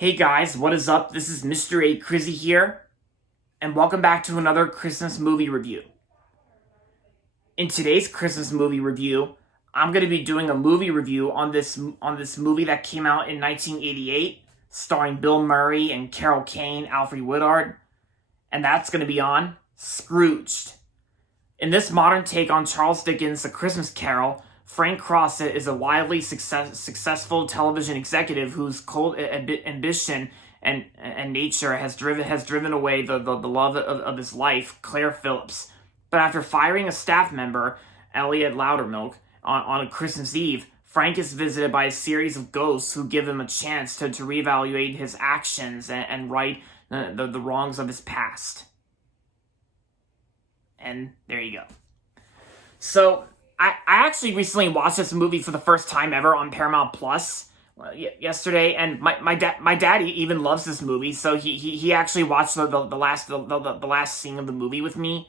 Hey guys, what is up? This is Mr. A. Crizzy here, and welcome back to another Christmas movie review. In today's Christmas movie review, I'm going to be doing a movie review on this movie that came out in 1988, starring Bill Murray and Carol Kane, Alfred Woodard, and that's going to be on Scrooged. In this modern take on Charles Dickens' A Christmas Carol, Frank Crossett is a wildly successful television executive whose cold ambition and nature has driven away the love of his life, Claire Phillips. But after firing a staff member, Elliot Loudermilk, on a Christmas Eve, Frank is visited by a series of ghosts who give him a chance to reevaluate his actions and right the wrongs of his past. And there you go. So, I actually recently watched this movie for the first time ever on Paramount Plus yesterday, and my dad even loves this movie, so he actually watched the last scene of the movie with me,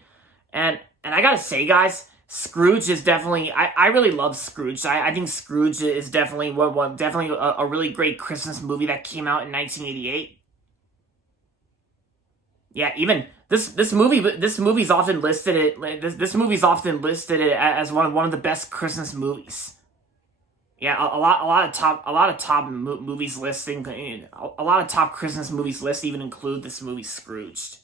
and I gotta say, guys, Scrooge is definitely I really love Scrooge. I think Scrooge is definitely definitely a really great Christmas movie that came out in 1988. Yeah, even this movie's often listed as one of the best Christmas movies. Yeah, a lot of top movies listing a lot of top Christmas movies list even include this movie Scrooged.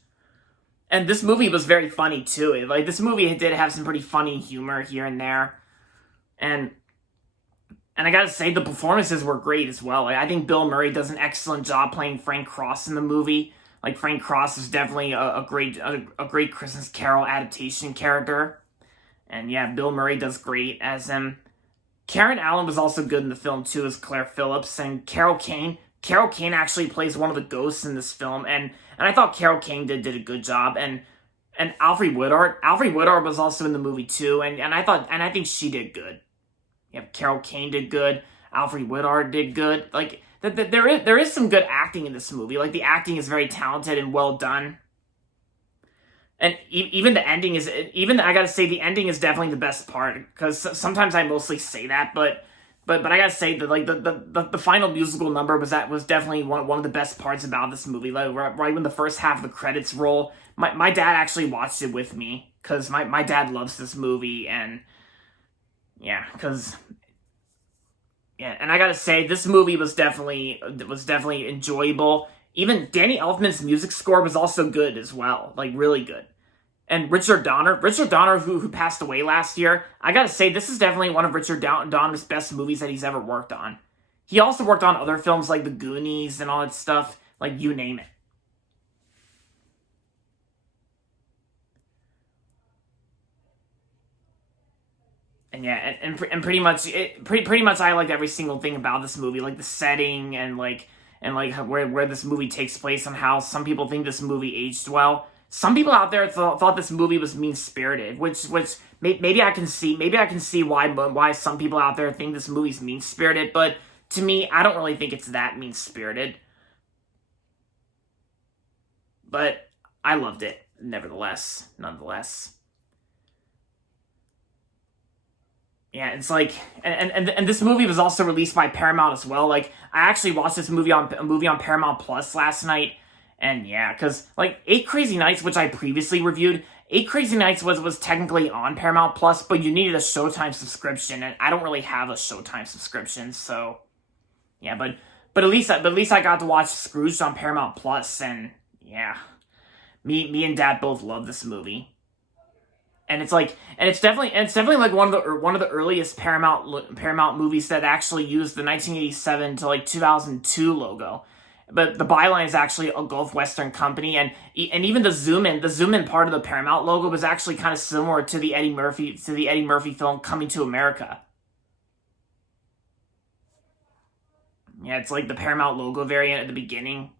And this movie was very funny too. This movie did have some pretty funny humor here and there. And I gotta say, the performances were great as well. I think Bill Murray does an excellent job playing Frank Cross in the movie. Frank Cross is definitely a great Christmas Carol adaptation character. And yeah, Bill Murray does great as him. Karen Allen was also good in the film too as Claire Phillips. And Carol Kane actually plays one of the ghosts in this film. And I thought Carol Kane did a good job. And Alfred Woodard was also in the movie too. And I think she did good. Yeah, Carol Kane did good. Alfred Woodard did good. There is some good acting in this movie. The acting is very talented and well done. And even the ending is, I gotta say, the ending is definitely the best part. Because sometimes I mostly say that, but I gotta say that the final musical number was definitely one of the best parts about this movie. Right when the first half of the credits roll, my dad actually watched it with me because my dad loves this movie, and yeah, and I gotta say, this movie was definitely enjoyable. Even Danny Elfman's music score was also good as well, really good. And Richard Donner, who passed away last year, I gotta say, this is definitely one of Richard Donner's best movies that he's ever worked on. He also worked on other films like The Goonies and all that stuff, you name it. And yeah, and pretty much I liked every single thing about this movie, the setting and where this movie takes place and how some people think this movie aged well. Some people out there thought this movie was mean-spirited, which maybe I can see why some people out there think this movie's mean-spirited, but to me, I don't really think it's that mean-spirited. But I loved it nonetheless. Yeah, it's and this movie was also released by Paramount as well. I actually watched this movie on Paramount Plus last night, and yeah, because 8 Crazy Nights, which I previously reviewed, 8 Crazy Nights was technically on Paramount Plus, but you needed a Showtime subscription, and I don't really have a Showtime subscription, so yeah, but at least I got to watch Scrooged on Paramount Plus, and yeah, me and Dad both love this movie. And it's definitely one of the earliest Paramount movies that actually used the 1987 to 2002 logo. But the byline is actually a Gulf Western company, and even the zoom in part of the Paramount logo was actually kind of similar to the Eddie Murphy film Coming to America. Yeah, it's the Paramount logo variant at the beginning.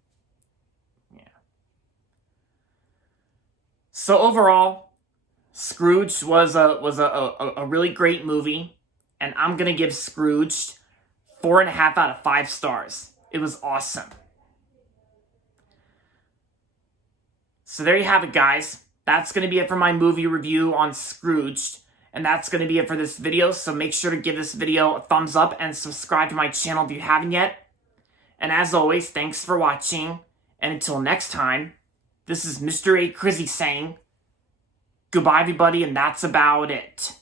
Yeah. So overall, Scrooge was a really great movie, and I'm gonna give Scrooged 4.5 out of 5 stars. It was awesome. So there you have it, guys. That's gonna be it for my movie review on Scrooged, and that's gonna be it for this video. So make sure to give this video a thumbs up and subscribe to my channel if you haven't yet. And as always, thanks for watching. And until next time, this is Mr. A. Crizzy saying goodbye, everybody, and that's about it.